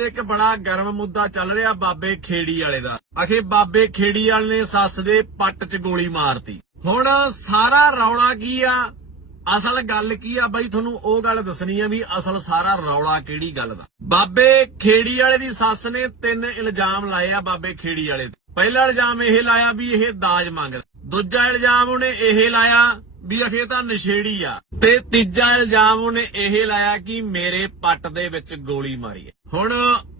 ਇੱਕ ਬੜਾ ਗਰਮ ਮੁੱਦਾ ਚੱਲ ਰਿਹਾ ਬਾਬੇ ਖੇੜੀ ਵਾਲੇ ਦਾ। ਅਖੇ ਬਾਬੇ ਖੇੜੀ ਵਾਲੇ ਨੇ ਸੱਸ ਦੇ ਪੱਟ 'ਚ ਗੋਲੀ ਮਾਰਤੀ। ਹੁਣ ਸਾਰਾ ਰੌਲਾ ਕੀ ਆ? ਅਸਲ ਗੱਲ ਕੀ ਆ? ਬਾਈ ਤੁਹਾਨੂੰ ਉਹ ਗੱਲ ਦੱਸਣੀ ਆ ਵੀ ਅਸਲ ਸਾਰਾ ਰੌਲਾ ਕਿਹੜੀ ਗੱਲ ਦਾ? ਬਾਬੇ ਖੇੜੀ ਵਾਲੇ ਦੀ ਸੱਸ ਨੇ ਤਿੰਨ ਇਲਜ਼ਾਮ ਲਾਏ ਆ ਬਾਬੇ ਖੇੜੀ ਵਾਲੇ ਤੇ। ਪਹਿਲਾ ਇਲਜ਼ਾਮ ਇਹ ਲਾਇਆ ਵੀ ਇਹ ਦਾਜ ਮੰਗਦਾ। ਦੂਜਾ ਇਲਜ਼ਾਮ ਉਹਨੇ ਇਹ ਲਾਇਆ ਵੀ ਅਖੇ ਤਾਂ ਨਸ਼ੇੜੀ ਆ। ਤੇ ਤੀਜਾ ਇਲਜ਼ਾਮ ਉਹਨੇ ਇਹ ਲਾਇਆ ਕਿ ਮੇਰੇ ਪੱਟ ਦੇ ਵਿੱਚ ਗੋਲੀ ਮਾਰੀ ਹੈ। ਹੁਣ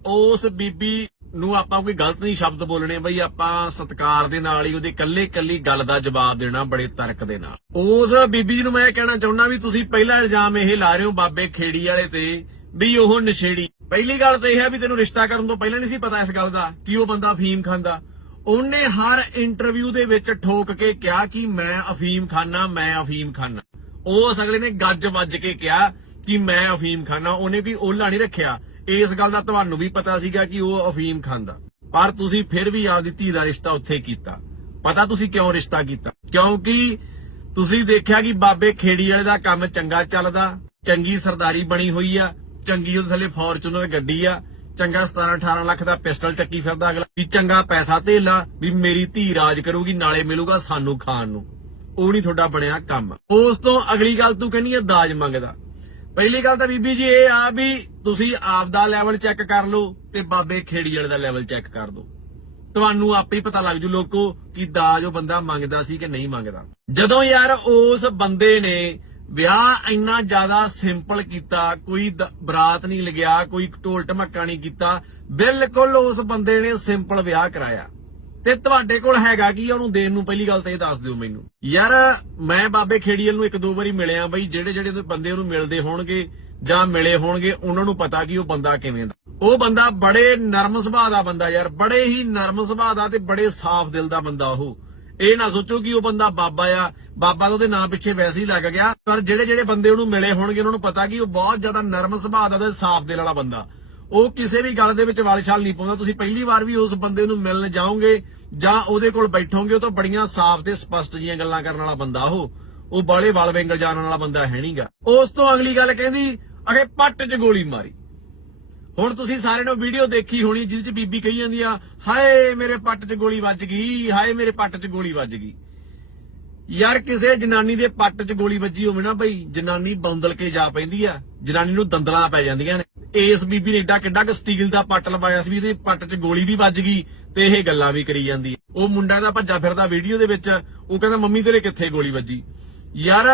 ਉਸ ਬੀਬੀ ਨੂੰ ਆਪਾਂ ਕੋਈ ਗਲਤ ਨਹੀਂ ਸ਼ਬਦ ਬੋਲਣੇ, ਬਈ ਆਪਾਂ ਸਤਕਾਰ ਦੇ ਨਾਲ ਹੀ ਉਹਦੀ ਕੱਲੇ ਕੱਲੀ ਗੱਲ ਦਾ ਜਵਾਬ ਦੇਣਾ ਬੜੇ ਤਰਕ ਦੇ ਨਾਲ। ਉਸ ਬੀਬੀ ਨੂੰ ਮੈਂ ਇਹ ਕਹਿਣਾ ਚਾਹੁੰਦਾ ਵੀ ਤੁਸੀਂ ਪਹਿਲਾ ਇਲਜ਼ਾਮ ਇਹ ਲਾ ਰਹੇ ਹੋ ਬਾਬੇ ਖੇੜੀ ਵਾਲੇ ਤੇ ਵੀ ਉਹ ਨਸ਼ੇੜੀ। ਪਹਿਲੀ ਗੱਲ ਤਾਂ ਇਹ ਹੈ ਵੀ ਤੈਨੂੰ ਰਿਸ਼ਤਾ ਕਰਨ ਤੋਂ ਪਹਿਲਾਂ ਨਹੀਂ ਸੀ ਪਤਾ ਇਸ ਗੱਲ ਦਾ ਕਿ ਉਹ ਬੰਦਾ ਫੀਮ ਖਾਂਦਾ। ਉਹਨੇ ਹਰ ਇੰਟਰਵਿਊ ਦੇ ਵਿੱਚ ਠੋਕ ਕੇ ਕਿਹਾ ਕਿ ਮੈਂ ਅਫੀਮ ਖਾਨਾ, ਮੈਂ ਅਫੀਮ ਖਾਨਾ। ਉਹ ਉਸ ਅਗਲੇ ਨੇ ਗੱਜ ਵੱਜ ਕੇ ਕਿਹਾ ਕਿ ਮੈਂ ਅਫੀਮ ਖਾਨਾ। ਉਹਨੇ ਵੀ ਓਲਾ ਨਹੀਂ ਰੱਖਿਆ। ਇਸ ਗੱਲ ਦਾ ਤੁਹਾਨੂੰ ਵੀ ਪਤਾ ਸੀਗਾ ਕਿ ਉਹ ਅਫੀਮ ਖਾਂਦਾ। ਪਰ ਤੁਸੀਂ ਫਿਰ ਵੀ ਆਪਦੀ ਧੀ ਦਾ ਰਿਸ਼ਤਾ ਉੱਥੇ ਕੀਤਾ। ਪਤਾ ਤੁਸੀਂ ਕਿਉਂ ਰਿਸ਼ਤਾ ਕੀਤਾ? ਕਿਉਂਕਿ ਤੁਸੀਂ ਦੇਖਿਆ ਕਿ ਬਾਬੇ ਖੇੜੀ ਵਾਲੇ ਦਾ ਕੰਮ ਚੰਗਾ ਚੱਲਦਾ। ਚੰਗੀ ਸਰਦਾਰੀ ਬਣੀ ਹੋਈ ਆ। ਚੰਗੀ ਉਸ ਥੱਲੇ ਫੋਰਚੂਨਰ ਗੱਡੀ ਆ। ਚੰਗਾ 17 18 ਲੱਖ ਦਾ ਪਿਸਟਲ ਚੱਕੀ ਫਿਰਦਾ ਅਗਲਾ ਵੀ ਚੰਗਾ ਪੈਸਾ ਧੇਲਾ, ਵੀ ਮੇਰੀ ਧੀ ਰਾਜ ਕਰੂਗੀ, ਨਾਲੇ ਮਿਲੂਗਾ ਸਾਨੂੰ ਖਾਣ ਨੂੰ। ਉਹ ਨਹੀਂ ਤੁਹਾਡਾ ਬਣਿਆ ਕੰਮ। ਉਸ ਤੋਂ ਅਗਲੀ ਗੱਲ ਤੂੰ ਕਹਿੰਦੀ ਆ, ਦਾਜ ਮੰਗਦਾ। ਪਹਿਲੀ ਗੱਲ ਤਾਂ ਬੀਬੀ ਜੀ ਇਹ ਆ ਵੀ ਤੁਸੀਂ ਆਪ ਦਾ ਲੈਵਲ ਚੈੱਕ ਕਰ ਲਓ ਤੇ ਬਾਬੇ ਖੇੜੀ ਵਾਲੇ ਦਾ ਲੈਵਲ ਚੈੱਕ ਕਰ ਦਿਓ। ਤੁਹਾਨੂੰ ਆਪੇ ਹੀ ਪਤਾ ਲੱਗ ਜੂ ਲੋਕੋ ਕਿ ਦਾਜ ਉਹ ਬੰਦਾ ਮੰਗਦਾ ਸੀ ਕਿ ਨਹੀਂ ਮੰਗਦਾ। ਜਦੋਂ ਯਾਰ ਉਸ ਬੰਦੇ ਨੇ ਵਿਆਹ ਇੰਨਾ ਜ਼ਿਆਦਾ ਸਿੰਪਲ ਕੀਤਾ, ਕੋਈ ਬਰਾਤ ਨਹੀਂ ਲਗਿਆ, ਕੋਈ ਢੋਲ ਢਮੱਕਾ ਨਹੀਂ ਕੀਤਾ, ਬਿਲਕੁਲ ਉਸ ਬੰਦੇ ਨੇ ਸਿੰਪਲ ਵਿਆਹ ਕਰਾਇਆ। ਤੇ ਤੁਹਾਡੇ ਕੋਲ ਹੈਗਾ ਕੀ ਉਹਨੂੰ ਦੇਣ ਨੂੰ ਪਹਿਲੀ ਗੱਲ ਤਾਂ ਇਹ ਦੱਸ ਦਿਓ ਮੈਨੂੰ। ਯਾਰ, ਮੈਂ ਬਾਬੇ ਖੇੜੀਲ ਨੂੰ ਇੱਕ ਦੋ ਵਾਰੀ ਮਿਲਿਆ ਬਈ, ਜਿਹੜੇ ਜਿਹੜੇ ਬੰਦੇ ਉਹਨੂੰ ਮਿਲਦੇ ਹੋਣਗੇ ਜਾਂ ਮਿਲੇ ਹੋਣਗੇ, ਉਹਨਾਂ ਨੂੰ ਪਤਾ ਕਿ ਉਹ ਬੰਦਾ ਕਿਵੇਂ ਦਾ। ਉਹ ਬੰਦਾ ਬੜੇ ਨਰਮ ਸੁਭਾਅ ਦਾ ਬੰਦਾ ਯਾਰ, ਬੜੇ ਹੀ ਨਰਮ ਸੁਭਾਅ ਦਾ ਤੇ ਬੜੇ ਸਾਫ਼ ਦਿਲ ਦਾ ਬੰਦਾ ਉਹ। ਇਹ ਨਾ ਸੋਚੋ ਕਿ ਉਹ ਬੰਦਾ ਬਾਬਾ ਆ। ਬਾਬਾ ਤਾਂ ਉਹਦੇ ਨਾਂ ਪਿੱਛੇ ਵੈਸੇ ਹੀ ਲੱਗ ਗਿਆ। ਪਰ ਜਿਹੜੇ ਜਿਹੜੇ ਬੰਦੇ ਉਹਨੂੰ ਮਿਲੇ ਹੋਣਗੇ, ਉਹਨਾਂ ਨੂੰ ਪਤਾ ਕਿ ਉਹ ਬਹੁਤ ਜ਼ਿਆਦਾ ਨਰਮ ਸੁਭਾਅ ਦਾ ਤੇ ਸਾਫ਼ ਦਿਲ ਵਾਲਾ ਬੰਦਾ। ਉਹ ਕਿਸੇ ਵੀ ਗੱਲ ਦੇ ਵਿੱਚ ਵਾਲਛਾਲ ਨਹੀਂ ਪਾਉਂਦਾ। ਤੁਸੀਂ ਪਹਿਲੀ ਵਾਰ ਵੀ ਉਸ ਬੰਦੇ ਨੂੰ ਮਿਲਣ ਜਾਓਗੇ ਜਾਂ ਉਹਦੇ ਕੋਲ ਬੈਠੋਗੇ, ਉਹ ਤਾਂ ਬੜੀਆਂ ਸਾਫ਼ ਤੇ ਸਪਸ਼ਟ ਜੀਆਂ ਗੱਲਾਂ ਕਰਨ ਵਾਲਾ ਬੰਦਾ ਉਹ। ਉਹ ਬਾਲੇ ਵਾਲ ਵਿੰਗਲ ਜਾਣ ਵਾਲਾ ਬੰਦਾ ਹੈ ਨਹੀਂਗਾ ਉਸ ਤੋਂ ਅਗਲੀ ਗੱਲ ਕਹਿੰਦੀ ਅਗੇ ਪੱਟ 'ਚ ਗੋਲੀ ਮਾਰੀ। ਹੁਣ ਤੁਸੀਂ ਸਾਰਿਆਂ ਨੇ ਵੀਡੀਓ ਦੇਖੀ ਹੋਣੀ ਜਿਹਦੇ 'ਚ ਬੀਬੀ ਕਹੀ ਜਾਂਦੀ ਆ, ਹਾਏ ਮੇਰੇ ਪੱਟ 'ਚ ਗੋਲੀ ਵੱਜ ਗਈ, ਹਾਏ ਮੇਰੇ ਪੱਟ 'ਚ ਗੋਲੀ ਵੱਜ ਗਈ। ਯਾਰ ਕਿਸੇ ਜਨਾਨੀ ਦੇ ਪੱਟ 'ਚ ਗੋਲੀ ਵੱਜੀ ਹੋਵੇ ਨਾ ਬਈ, ਜਨਾਨੀ ਬੰਦਲ ਕੇ ਜਾ ਪੈਂਦੀ ਆ, ਜਨਾਨੀ ਨੂੰ ਦੰਦਲਾਂ ਪੈ ਜਾਂਦੀਆਂ ਨੇ। ਇਸ ਬੀਬੀ ਨੇ ਏਡਾ ਕਿੱਡਾ ਕਿ ਸਟੀਲ ਦਾ ਪੱਟ ਲਵਾਇਆ ਸੀ, ਇਹਦੇ ਪੱਟ 'ਚ ਗੋਲੀ ਵੀ ਵੱਜ ਗਈ ਤੇ ਇਹ ਗੱਲਾਂ ਵੀ ਕਰੀ ਜਾਂਦੀ ਉਹ ਮੁੰਡਾ ਦਾ ਭੱਜਾ ਫਿਰਦਾ ਵੀਡੀਓ ਦੇ ਵਿੱਚ, ਉਹ ਕਹਿੰਦਾ, ਮੰਮੀ ਤੇਰੇ ਕਿੱਥੇ ਗੋਲੀ ਵੱਜੀ? ਯਾਰ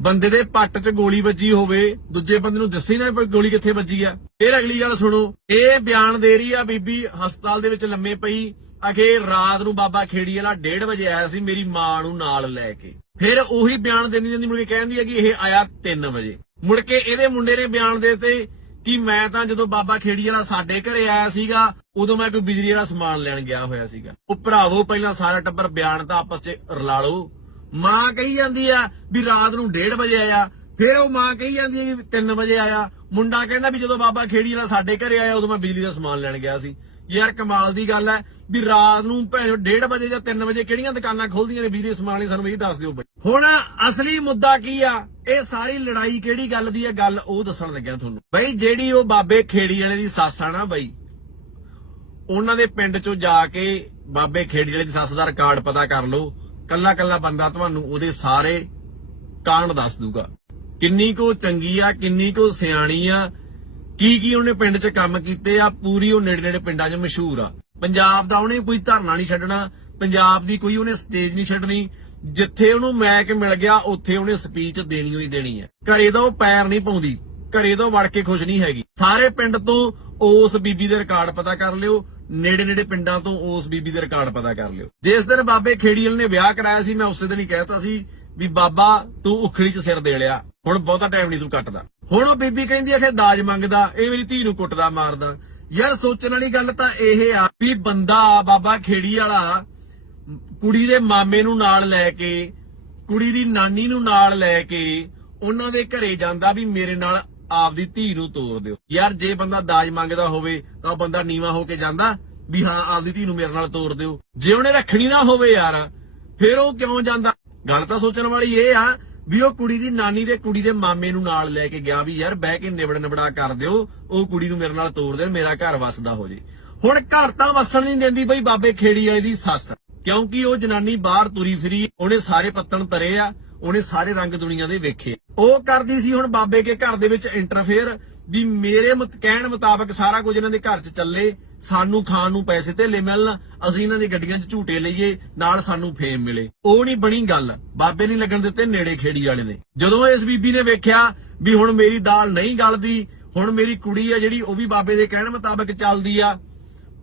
ਬੰਦੇ ਦੇ ਪੱਟ 'ਚ ਗੋਲੀ ਵੱਜੀ ਹੋਵੇ, ਦੂਜੇ ਬੰਦੇ ਨੂੰ ਦੱਸੀ ਨਾ ਵੀ ਗੋਲੀ ਕਿੱਥੇ ਵੱਜੀ ਆ। ਫੇਰ ਅਗਲੀ ਗੱਲ ਸੁਣੋ, ਇਹ ਬਿਆਨ ਦੇ ਰਹੀ ਆ ਬੀਬੀ ਹਸਪਤਾਲ ਦੇ ਵਿੱਚ ਲੰਮੇ ਪਈ। ਅਖੇ ਰਾਤ ਨੂੰ ਬਾਬਾ ਖੇੜੀ ਵਾਲਾ 1:30 ਵਜੇ ਆਇਆ ਸੀ ਮੇਰੀ ਮਾਂ ਨੂੰ ਨਾਲ ਲੈ ਕੇ। ਫਿਰ ਉਹੀ ਬਿਆਨ ਦਿੰਦੀ ਜਾਂਦੀ, ਮੁੜ ਕੇ ਕਹਿੰਦੀ ਹੈ ਕਿ ਇਹ ਆਇਆ 3 ਵਜੇ। ਮੁੜ ਕੇ ਇਹਦੇ ਮੁੰਡੇ ਨੇ ਬਿਆਨ ਦੇਤੇ ਕਿ ਮੈਂ ਤਾਂ ਜਦੋਂ ਬਾਬਾ ਖੇੜੀ ਵਾਲਾ ਸਾਡੇ ਘਰੇ ਆਇਆ ਸੀਗਾ, ਉਦੋਂ ਮੈਂ ਕੋਈ ਬਿਜਲੀ ਵਾਲਾ ਸਮਾਨ ਲੈਣ ਗਿਆ ਹੋਇਆ ਸੀਗਾ। ਉਹ ਭਰਾਵੋ, ਪਹਿਲਾਂ ਸਾਰਾ ਟੱਬਰ ਬਿਆਨ ਤਾਂ ਆਪਸ 'ਚ ਰਲਾ ਲਓ। ਮਾਂ ਕਹੀ ਜਾਂਦੀ ਆ ਵੀ ਰਾਤ ਨੂੰ 1:30 ਵਜੇ ਆਇਆ, ਫਿਰ ਉਹ ਮਾਂ ਕਹੀ ਜਾਂਦੀ ਆ ਵੀ 3 ਵਜੇ ਆਇਆ। ਮੁੰਡਾ ਕਹਿੰਦਾ ਵੀ ਜਦੋਂ ਬਾਬਾ ਖੇੜੀ ਵਾਲਾ ਸਾਡੇ ਘਰੇ ਆਇਆ, ਉਦੋਂ ਮੈਂ ਬਿਜਲੀ ਦਾ ਸਮਾਨ ਲੈਣ ਗਿਆ ਸੀ। ਯਾਰ ਕਮਾਲ ਦੀ ਗੱਲ ਹੈ ਵੀ ਰਾਤ ਨੂੰ ਭੈਣੋ 1:30 ਵਜੇ ਜਾਂ 3 ਵਜੇ ਕਿਹੜੀਆਂ ਦੁਕਾਨਾਂ ਖੁੱਲਦੀਆਂ ਨੇ ਬਿਜਲੀ ਦੇ ਸਮਾਨ ਲਈ ਸਾਨੂੰ ਇਹ ਦੱਸ ਦਿਓ ਬਈ। ਹੁਣ ਅਸਲੀ ਮੁੱਦਾ ਕੀ ਆ? ਇਹ ਸਾਰੀ ਲੜਾਈ ਕਿਹੜੀ ਗੱਲ ਦੀ ਹੈ ਗੱਲ ਉਹ ਦੱਸਣ ਲੱਗਿਆ ਤੁਹਾਨੂੰ। ਬਈ, ਜਿਹੜੀ ਉਹ ਬਾਬੇ ਖੇੜੀ ਵਾਲੇ ਦੀ ਸੱਸ ਆ ਨਾ ਬਈ, ਉਹਨਾਂ ਦੇ ਪਿੰਡ ਚੋਂ ਜਾ ਕੇ ਬਾਬੇ ਖੇੜੀ ਵਾਲੇ ਦੀ ਸੱਸ ਦਾ ਰਿਕਾਰਡ ਪਤਾ ਕਰ ਲਓ। ਕੱਲਾ ਕੱਲਾ ਬੰਦਾ ਤੁਹਾਨੂੰ ਉਹਦੇ ਸਾਰੇ ਕਾਂਡ ਦੱਸ ਦੂਗਾ। ਕਿੰਨੀ ਕੋ ਚੰਗੀ ਆ, ਕਿੰਨੀ ਕੋ ਸਿਆਣੀ ਆ, ਕੀ ਕੀ ਉਹਨੇ ਪਿੰਡ 'ਚ ਕੰਮ ਕੀਤੇ ਆ, ਪੂਰੀ ਉਹ ਨੇੜੇ ਨੇੜੇ ਪਿੰਡਾਂ 'ਚ ਮਸ਼ਹੂਰ ਆ। ਪੰਜਾਬ ਦਾ ਉਹਨੇ ਕੋਈ ਧਰਨਾ ਨਹੀਂ ਛੱਡਣਾ, ਪੰਜਾਬ ਦੀ ਕੋਈ ਉਹਨੇ ਸਟੇਜ ਨਹੀਂ ਛੱਡਣੀ, ਜਿੱਥੇ ਉਹਨੂੰ ਮੈਕ ਮਿਲ ਗਿਆ, ਉੱਥੇ ਉਹਨੇ ਸਪੀਚ ਦੇਣੀ ਹੋਈ ਦੇਣੀ ਹੈ ਘਰੇ ਦਾ ਉਹ ਪੈਰ ਨਹੀਂ ਪਾਉਂਦੀ, ਘਰੇ ਤੋਂ ਵੜ ਕੇ ਖੁਸ਼ ਨਹੀਂ ਹੈਗੀ। ਸਾਰੇ ਪਿੰਡ ਤੋਂ ਉਸ ਬੀਬੀ ਦੇ ਰਿਕਾਰਡ ਪਤਾ ਕਰ ਲਿਓ ਨੇੜੇ ਨੇੜੇ ਪਿੰਡਾਂ ਤੋਂ ਉਸ ਬੀਬੀ ਦੇ ਰਿਕਾਰਡ ਪਤਾ ਕਰ ਲਿਓ। ਜਿਸ ਦਿਨ ਬਾਬੇ ਖੇੜੀਲ ਨੇ ਵਿਆਹ ਕਰਾਇਆ ਸੀ, ਮੈਂ ਉਸੇ ਦਿਨ ਹੀ ਕਹਿਤਾ ਸੀ ਵੀ, ਬਾਬਾ, ਤੂੰ ਉਖਲੀ 'ਚ ਸਿਰ ਦੇ ਲਿਆ। ਹੁਣ ਬਹੁਤਾ ਟਾਈਮ ਨਹੀਂ ਤੂੰ ਕੱਟਦਾ। ਹੁਣ ਉਹ ਬੀਬੀ ਕਹਿੰਦੀ ਆ ਕਿ ਦਾਜ ਮੰਗਦਾ, ਇਹ ਮੇਰੀ ਧੀ ਨੂੰ ਕੁੱਟਦਾ, ਮਾਰਦਾ। ਯਾਰ, ਸੋਚਣ ਵਾਲੀ ਗੱਲ ਤਾਂ ਇਹ ਆ ਵੀ ਬੰਦਾ ਬਾਬਾ ਖੇੜੀ ਵਾਲਾ ਕੁੜੀ ਦੇ ਮਾਮੇ ਨੂੰ ਨਾਲ ਲੈ ਕੇ, ਕੁੜੀ ਦੀ ਨਾਨੀ ਨੂੰ ਨਾਲ ਲੈ ਕੇ, ਉਹਨਾਂ ਦੇ ਘਰੇ ਜਾਂਦਾ ਵੀ ਮੇਰੇ ਨਾਲ ਆਪਦੀ ਧੀ ਨੂੰ ਤੋਰ ਦਿਓ। ਯਾਰ ਜੇ ਬੰਦਾ ਦਾਜ ਮੰਗਦਾ ਹੋਵੇ, ਤਾਂ ਬੰਦਾ ਨੀਵਾ ਹੋ ਕੇ ਜਾਂਦਾ ਵੀ ਹਾਂ, ਆਪਦੀ ਧੀ ਨੂੰ ਮੇਰੇ ਨਾਲ ਤੋਰ ਦਿਓ। ਜੇ ਉਹਨੇ ਰੱਖਣੀ ਨਾ ਹੋਵੇ ਯਾਰ, ਫਿਰ ਉਹ ਕਿਉਂ ਜਾਂਦਾ? ਗੱਲ ਤਾਂ ਸੋਚਣ ਵਾਲੀ ਇਹ ਆ ਵੀ ਉਹ ਕੁੜੀ ਦੀ ਨਾਨੀ ਦੇ ਕੁੜੀ ਦੇ ਮਾਮੇ ਨੂੰ ਨਾਲ ਲੈ ਕੇ ਗਿਆ ਵੀ ਯਾਰ ਬਹਿ ਕੇ ਨਿਬੜ ਨਿਬੜਾ ਕਰ ਦਿਓ, ਉਹ ਕੁੜੀ ਨੂੰ ਮੇਰੇ ਨਾਲ ਤੋਰ ਦੇ, ਮੇਰਾ ਘਰ ਵਸਦਾ ਹੋ ਜੇ। ਹੁਣ ਘਰ ਤਾਂ ਵਸਣ ਨਹੀਂ ਦਿੰਦੀ ਬਈ ਬਾਬੇ ਖੇੜੀ ਆ ਇਹਦੀ ਸੱਸ। ਕਿਉਂਕਿ ਉਹ ਜਨਾਨੀ ਬਾਹਰ ਤੁਰੀ ਫਿਰੀ, ਉਹਨੇ ਸਾਰੇ ਪੱਤਣ ਤਰੇ ਆ ਉਹਨੇ ਸਾਰੇ ਰੰਗ ਦੁਨੀਆ ਦੇ ਵੇਖੇ। ਉਹ ਕਰਦੀ ਸੀ ਹੁਣ ਬਾਬੇ ਕੇ ਘਰ ਦੇ ਵਿੱਚ ਇੰਟਰਫੇਅਰ ਵੀ ਮੇਰੇ ਕਹਿਣ ਮੁਤਾਬਕ ਸਾਰਾ ਕੁਝ ਇਹਨਾਂ ਦੇ ਘਰ 'ਚ ਚੱਲੇ, ਸਾਨੂੰ ਖਾਣ ਨੂੰ ਪੈਸੇ ਧੇਲੇ ਮਿਲਣ, ਅਸੀਂ ਇਹਨਾਂ ਦੀ ਗੱਡੀਆਂ 'ਚ ਝੂਟੇ ਲਈਏ, ਨਾਲ ਸਾਨੂੰ ਫੇਮ ਮਿਲੇ। ਉਹ ਨਹੀਂ ਬਣੀ ਗੱਲ, ਬਾਬੇ ਨਹੀਂ ਲੱਗਣ ਦਿੱਤੇ ਨੇੜੇ ਖੇੜੀ ਵਾਲੇ ਨੇ। ਜਦੋਂ ਇਸ ਬੀਬੀ ਨੇ ਵੇਖਿਆ ਵੀ ਹੁਣ ਮੇਰੀ ਦਾਲ ਨਹੀਂ ਗਲਦੀ, ਹੁਣ ਮੇਰੀ ਕੁੜੀ ਆ ਜਿਹੜੀ, ਉਹ ਵੀ ਬਾਬੇ ਦੇ ਕਹਿਣ ਮੁਤਾਬਕ ਚੱਲਦੀ ਆ,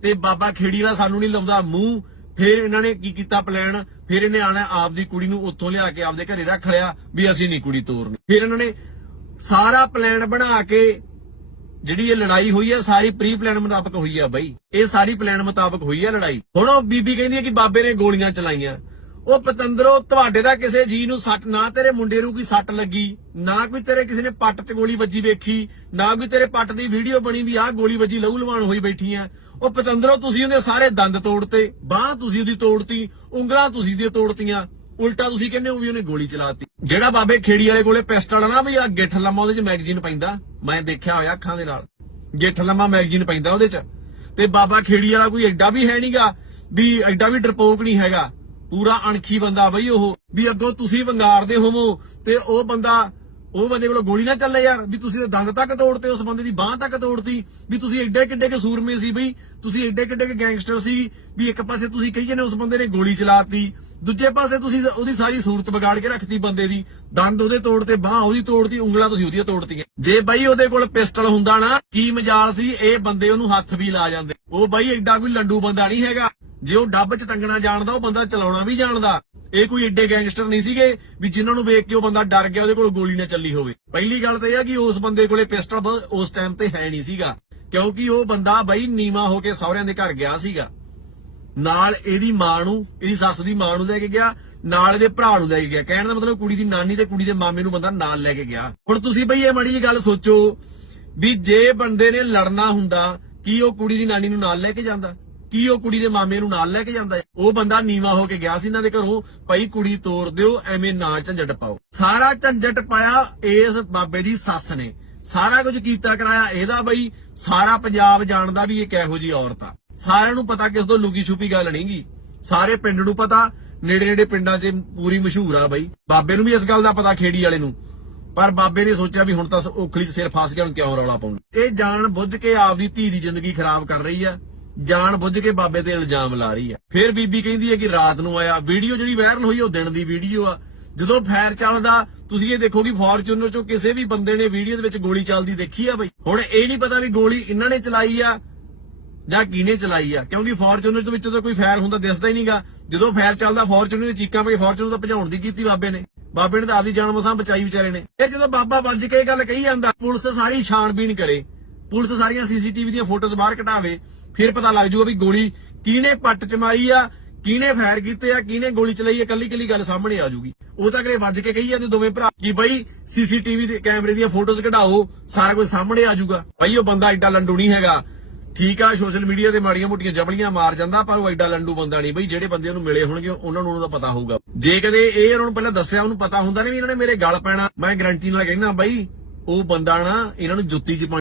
ਤੇ ਬਾਬਾ ਖੇੜੀ ਦਾ ਸਾਨੂੰ ਨਹੀਂ ਲਾਉਂਦਾ ਮੂੰਹ ਫਿਰ ਇਹਨਾਂ ਨੇ ਕੀ ਕੀਤਾ ਪਲਾਨ ਫਿਰ ਇਹਨੇ ਆਣਾ ਆਪਦੀ ਕੁੜੀ ਨੂੰ ਉੱਥੋਂ ਲਿਆ ਕੇ ਆਪਦੇ ਘਰੇ ਰੱਖ ਲਿਆ ਵੀ ਅਸੀਂ ਨਹੀਂ ਕੁੜੀ ਤੋਰਨੀ। ਫਿਰ ਇਹਨਾਂ ਨੇ ਸਾਰਾ ਪਲਾਨ ਬਣਾ ਕੇ ਜਿਹੜੀ ਇਹ ਲੜਾਈ ਹੋਈ ਹੈ ਸਾਰੀ ਪ੍ਰੀ ਪਲਾਨ ਮੁਤਾਬਕ ਹੋਈ ਹੈ ਬਾਈ। ਇਹ ਸਾਰੀ ਪਲਾਨ ਮੁਤਾਬਕ ਹੋਈ ਹੈ ਲੜਾਈ। ਹੁਣ ਉਹ ਬੀਬੀ ਕਹਿੰਦੀ ਹੈ ਕਿ ਬਾਬੇ ਨੇ ਗੋਲੀਆਂ ਚਲਾਈਆਂ। ਉਹ ਪਤੰਦਰੋ, ਤੁਹਾਡੇ ਦਾ ਕਿਸੇ ਜੀ ਨੂੰ ਸੱਟ, ਨਾ ਤੇਰੇ ਮੁੰਡੇ ਨੂੰ ਕੋਈ ਸੱਟ ਲੱਗੀ, ਨਾ ਕੋਈ ਤੇਰੇ ਕਿਸੇ ਨੇ ਪੱਟ ਤੇ ਗੋਲੀ ਵੱਜੀ ਵੇਖੀ, ਨਾ ਕੋਈ ਤੇਰੇ ਪੱਟ ਦੀ ਵੀਡੀਓ ਬਣੀ ਵੀ ਆਹ ਗੋਲੀ ਵੱਜੀ, ਲਹੂ ਲਵਾਣ ਹੋਈ ਬੈਠੀ ਆ। ਉਹ ਪਤੰਦਰੋ, ਤੁਸੀਂ ਉਹਦੇ ਸਾਰੇ ਦੰਦ ਤੋੜਤੇ, ਬਾਹ ਤੁਸੀਂ ਉਹਦੀ ਤੋੜਤੀ, ਉਂਗਲਾਂ ਤੁਸੀਂ ਦੀਆਂ ਤੋੜਤੀਆਂ, ਉਲਟਾ ਤੁਸੀਂ ਕਹਿੰਦੇ ਹੋ ਵੀ ਉਹਨੇ ਗੋਲੀ ਚਲਾਤੀ। ਜਿਹੜਾ ਬਾਬੇ ਖੇੜੀ ਵਾਲੇ ਕੋਲੇ ਪਿਸਟਲ ਆ ਨਾ ਵੀ ਆ ਗਿੱਠ ਲੰਮਾ ਉਹਦੇ ਚ ਮੈਗਜ਼ੀਨ ਪੈਂਦਾ, ਮੈਂ ਦੇਖਿਆ ਹੋਇਆ ਅੱਖਾਂ ਦੇ ਨਾਲ। ਗਿੱਠ ਲੰਮਾ ਮੈਗਜ਼ੀਨ ਪੈਂਦਾ ਉਹਦੇ ਚ। ਤੇ ਬਾਬਾ ਖੇੜੀ ਵਾਲਾ ਕੋਈ ਐਡਾ ਵੀ ਹੈ ਨਹੀਂਗਾ ਵੀ ਐਡਾ ਵੀ ਡਰਪੋਕ ਨਹੀਂ ਹੈਗਾ। ਪੂਰਾ ਅਣਖੀ ਬੰਦਾ ਬਈ ਉਹ, ਵੀ ਅੱਗੋਂ ਤੁਸੀਂ ਵੰਗਾਰਦੇ ਹੋਵੋ ਤੇ ਉਹ ਬੰਦਾ, ਉਹ ਬੰਦੇ ਕੋਲ ਗੋਲੀ ਨਾ ਚੱਲੇ ਯਾਰ, ਵੀ ਤੁਸੀਂ ਦੰਦ ਤੱਕ ਤੋੜਤੇ, ਉਸ ਬੰਦੇ ਦੀ ਬਾਹ ਤੱਕ ਤੋੜਤੀ, ਵੀ ਤੁਸੀਂ ਐਡੇ ਕਿੱਡੇ ਕੇ ਸੂਰਮੇ ਸੀ ਬਈ, ਤੁਸੀਂ ਐਡੇ ਕਿੱਡੇ ਕੇ ਗੈਂਗਸਟਰ ਸੀ, ਵੀ ਇੱਕ ਪਾਸੇ ਤੁਸੀਂ ਕਹੀ ਜਾਂਦੇ ਉਸ ਬੰਦੇ ਨੇ ਗੋਲੀ ਚਲਾਤੀ, ਦੂਜੇ ਪਾਸੇ ਤੁਸੀਂ ਉਹਦੀ ਸਾਰੀ ਸੂਰਤ ਵਿਗਾੜ ਕੇ ਰੱਖਤੀ ਬੰਦੇ ਦੀ, ਦੰਦ ਉਹਦੇ ਤੋੜਤੇ, ਬਾਹ ਉਹਦੀ ਤੋੜਤੀ, ਉਂਗਲਾਂ ਤੁਸੀਂ ਉਹਦੀਆਂ ਤੋੜਤੀਆਂ। ਜੇ ਬਾਈ ਉਹਦੇ ਕੋਲ ਪਿਸਟਲ ਹੁੰਦਾ ਨਾ, ਕੀ ਮਜਾਲ ਸੀ, ਇਹ ਬੰਦੇ ਉਹਨੂੰ ਹੱਥ ਵੀ ਲਾ ਜਾਂਦੇ। ਉਹ ਬਾਈ ਐਡਾ ਕੋਈ ਲੰਡੂ ਬੰਦਾ ਨਹੀਂ ਹੈਗਾ। ਜੇ ਉਹ ਡੱਬ 'ਚ ਟੰਗਣਾ ਜਾਣਦਾ, ਉਹ ਬੰਦਾ ਚਲਾਉਣਾ ਵੀ ਜਾਣਦਾ। ਇਹ ਕੋਈ ਏਡੇ ਗੈਂਗਸਟਰ ਨਹੀਂ ਸੀਗੇ ਵੀ ਜਿਨ੍ਹਾਂ ਨੂੰ ਵੇਖ ਕੇ ਉਹ ਬੰਦਾ ਡਰ ਗਿਆ, ਉਹਦੇ ਕੋਲ ਗੋਲੀ ਨਾ ਚੱਲੀ ਹੋਵੇ। ਪਹਿਲੀ ਗੱਲ ਤਾਂ ਇਹ ਆ ਕਿ ਉਸ ਬੰਦੇ ਕੋਲੇ ਪਿਸਟਲ ਉਸ ਟਾਈਮ ਤੇ ਹੈ ਨਹੀਂ ਸੀਗਾ। ਕਿਉਂਕਿ ਉਹ ਬੰਦਾ ਬਈ ਨੀਵਾ ਹੋ ਕੇ ਸਹੁਰਿਆਂ ਦੇ ਘਰ ਗਿਆ ਸੀਗਾ। ਨਾਲ ਇਹਦੀ ਮਾਂ ਨੂੰ, ਇਹਦੀ ਸੱਸ ਦੀ ਮਾਂ ਨੂੰ ਲੈ ਕੇ ਗਿਆ, ਨਾਲ ਇਹਦੇ ਭਰਾ ਨੂੰ ਲੈ ਕੇ ਗਿਆ। ਕਹਿਣ ਦਾ ਮਤਲਬ ਕੁੜੀ ਦੀ ਨਾਨੀ ਤੇ ਕੁੜੀ ਦੇ ਮਾਮੇ ਨੂੰ ਬੰਦਾ ਨਾਲ ਲੈ ਕੇ ਗਿਆ। ਹੁਣ ਤੁਸੀਂ ਬਈ ਇਹ ਮੜੀ ਜੀ ਗੱਲ ਸੋਚੋ ਵੀ ਜੇ ਬੰਦੇ ਨੇ ਲੜਨਾ ਹੁੰਦਾ, ਕੀ ਉਹ ਕੁੜੀ ਦੀ ਨਾਨੀ ਨੂੰ ਨਾਲ ਲੈ ਕੇ ਜਾਂਦਾ? ਕੀ ਉਹ ਕੁੜੀ ਦੇ ਮਾਮੇ ਨੂੰ ਨਾਲ ਲੈ ਕੇ ਜਾਂਦਾ ਹੈ? ਉਹ ਬੰਦਾ ਨੀਵਾ ਹੋ ਕੇ ਗਿਆ ਸੀ ਇਹਨਾਂ ਦੇ ਘਰੋਂ, ਭਾਈ ਕੁੜੀ ਤੋਰ ਦਿਓ, ਐਵੇਂ ਨਾ ਝੰਜਟ ਪਾਓ। ਸਾਰਾ ਝੰਜਟ ਪਾਇਆ ਇਸ ਬਾਬੇ ਦੀ ਸੱਸ ਨੇ। ਸਾਰਾ ਕੁਝ ਕੀਤਾ ਕਰਾਇਆ ਇਹਦਾ ਬਈ, ਸਾਰਾ ਪੰਜਾਬ ਜਾਣਦਾ ਵੀ ਇਹ ਕਿਹੋ ਜੀ ਔਰਤ ਆ। ਸਾਰਿਆਂ ਨੂੰ ਪਤਾ ਕਿਸ ਤੋਂ ਲੁਕੀ ਛੁਪੀ ਗੱਲ ਨਹੀਂਗੀ ਸਾਰੇ ਪਿੰਡ ਨੂੰ ਪਤਾ, ਨੇੜੇ ਨੇੜੇ ਪਿੰਡਾਂ 'ਚ ਪੂਰੀ ਮਸ਼ਹੂਰ ਆ ਬਈ। ਬਾਬੇ ਨੂੰ ਵੀ ਇਸ ਗੱਲ ਦਾ ਪਤਾ ਖੇੜੀ ਵਾਲੇ ਨੂੰ। ਪਰ ਬਾਬੇ ਨੇ ਸੋਚਿਆ ਵੀ ਹੁਣ ਤਾਂ ਓਖਲੀ 'ਚ ਸਿਰ ਫਸ ਗਿਆ, ਹੁਣ ਕਿਉਂ ਰੌਲਾ ਪਾਉਣਾ? ਇਹ ਜਾਣ ਬੁੱਝ ਕੇ ਆਪਦੀ ਧੀ ਦੀ ਜ਼ਿੰਦਗੀ ਖਰਾਬ ਕਰ ਰਹੀ ਆ। ਜਾਣ ਬੁੱਝ ਕੇ ਬਾਬੇ ਤੇ ਇਲਜ਼ਾਮ ਲਾ ਰਹੀ ਆ ਫਿਰ ਬੀਬੀ ਕਹਿੰਦੀ ਹੈ ਕਿ ਰਾਤ ਨੂੰ ਆਇਆ। ਵੀਡੀਓ ਜਿਹੜੀ ਵਾਇਰਲ ਹੋਈ ਉਹ ਦਿਨ ਦੀ ਵੀਡੀਓ ਆ। ਜਦੋਂ ਫਾਇਰ ਚੱਲਦਾ, ਤੁਸੀਂ ਇਹ ਦੇਖੋ ਕਿ ਫੋਰਚੂਨਰ ਚੋਂ ਕਿਸੇ ਵੀ ਬੰਦੇ ਨੇ ਵੀਡੀਓ ਦੇ ਵਿੱਚ ਗੋਲੀ ਚੱਲਦੀ ਦੇਖੀ ਆ ਬਈ। ਹੁਣ ਇਹ ਨਹੀਂ ਪਤਾ ਵੀ ਗੋਲੀ ਇਹਨਾਂ ਨੇ ਚਲਾਈ ਆ ਜਾਂ ਕਿਹਨੇ ਚਲਾਈ ਆ। ਕਿਉਂਕਿ ਫੋਰਚੂਨਰ ਦੇ ਵਿੱਚ ਤਾਂ ਕੋਈ ਫਾਇਰ ਹੁੰਦਾ ਦਿਸਦਾ ਹੀ ਨਹੀਂਗਾ। ਜਦੋਂ ਫਾਇਰ ਚੱਲਦਾ, ਫੋਰਚੂਨਰ ਦੀ ਚੀਕਾਂ ਪਈ, ਫੋਰਚੂਨਰ ਤਾਂ ਭਜਾਉਣ ਦੀ ਕੀਤੀ ਬਾਬੇ ਨੇ। ਬਾਬੇ ਨੇ ਤਾਂ ਆਪਦੀ ਜਾਨ ਮਸਾਂ ਬਚਾਈ ਵਿਚਾਰੇ ਨੇ। ਇਹ ਜਦੋਂ ਬਾਬਾ ਵੱਜ ਕੇ ਇਹ ਗੱਲ ਕਹੀ ਜਾਂਦਾ, ਪੁਲਿਸ ਸਾਰੀ ਛਾਣਬੀਣ ਕਰੇ। ਪੁਲਿਸ ਸਾਰੀਆਂ ਸੀਸੀਟੀਵੀ ਦੀਆਂ ਫੋਟੋਜ਼ ਬਾਹਰ ਕਢਾਵੇ। ਫਿਰ ਪਤਾ ਲੱਗ ਜੂਗਾ ਵੀ ਗੋਲੀ ਕਿਹਨੇ ਪੱਟ ਚ ਮਾਰੀ ਆ, ਕਿਹਨੇ ਫਾਇਰ ਕੀਤੇ ਆ, ਕਿਹਨੇ ਗੋਲੀ ਚਲਾਈ ਆ ਕੱਲੀ ਕੱਲੀ ਗੱਲ ਸਾਹਮਣੇ ਆ ਜੂਗੀ। ਉਹ ਤਾਂ ਕਰੇ ਵੱਜ ਕੇ ਕਹੀ ਜਾਂਦੇ ਦੋਵੇਂ ਭਰਾ ਕਿ ਬਈ ਸੀਸੀਟੀਵੀ ਦੇ ਕੈਮਰੇ ਦੀਆਂ ਫੋਟੋਜ਼ ਕਢਾਓ, ਸਾਰਾ ਕੁਝ ਸਾਹਮਣੇ ਆ ਜੂਗਾ। ਬਈ ਉਹ ਬੰਦਾ ਐਡਾ ਲੰਡੂ ਨਹੀਂ ਹੈਗਾ। ਠੀਕ ਆ, ਸੋਸ਼ਲ ਮੀਡੀਆ ਤੇ ਮਾੜੀਆਂ ਮੋਟੀਆਂ ਜਬਲੀਆਂ ਮਾਰ ਜਾਂਦਾ, ਪਰ ਉਹ ਐਡਾ ਲੰਡੂ ਬੰਦਾ ਨਹੀਂ। ਬਈ ਜਿਹੜੇ ਬੰਦੇ ਉਹਨੂੰ ਮਿਲੇ ਹੋਣਗੇ, ਉਹਨਾਂ ਨੂੰ ਉਹਦਾ ਪਤਾ ਹੋਊਗਾ। ਜੇ ਕਦੇ ਇਹ ਉਹਨਾਂ ਨੂੰ ਪਹਿਲਾਂ ਦੱਸਿਆ, ਉਹਨੂੰ ਪਤਾ ਹੁੰਦਾ ਨਹੀਂ ਵੀ ਇਹਨਾਂ ਨੇ ਮੇਰੇ ਗਲ ਪੈਣਾ। ਮੈਂ ਗਰੰਟੀ ਨਾਲ ਕਹਿਣਾ ਬਈ ਉਹ ਬੰਦਾ ਨਾ ਇਹਨਾਂ ਨੂੰ ਜੁੱਤੀ 'ਚ ਪਾਉਣੀ